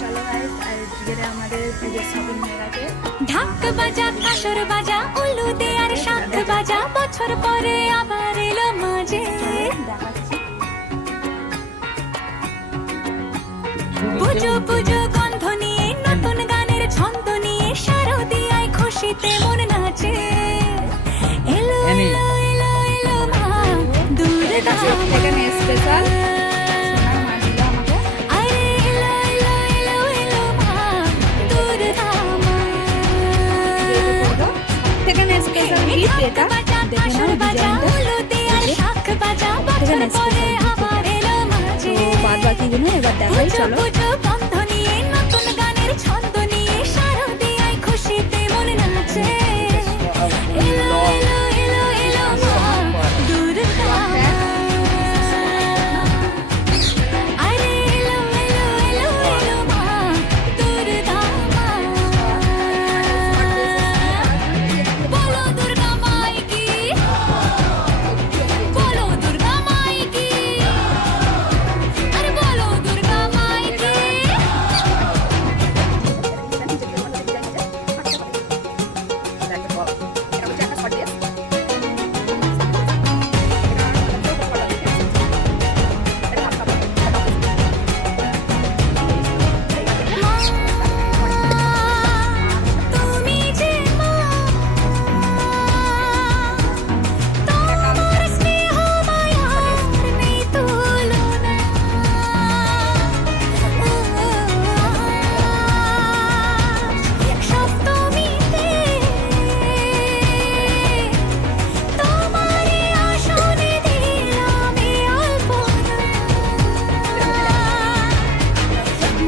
চলো গাইস, আজকে আমাদের পুজোর শপিং হয়ে গেছে। ঢাক বাজা কাসর বাজা উলু দে আর শাঁখ বাজা বছর পরে আবার এলো মাঝে দেখাচ্ছি। পুজো পুজো গন্ধ নিয়ে নতুন গানের ছন্দ নিয়ে শারদিয়ায় খুশিতে মন নাচে এলো এলো এলো এলো মা দুর্গা এখানে স্পেশাল সোনার মা দিল আমাকে। আরে এলো এলো এলো এলো মা দুর্গা মা এখানে স্পেশাল গিফট এটা দেখে নাও ডিজাইনটা। বাদ বাকি গুলো এবার দেখাই চলো।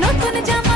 নতুন জামা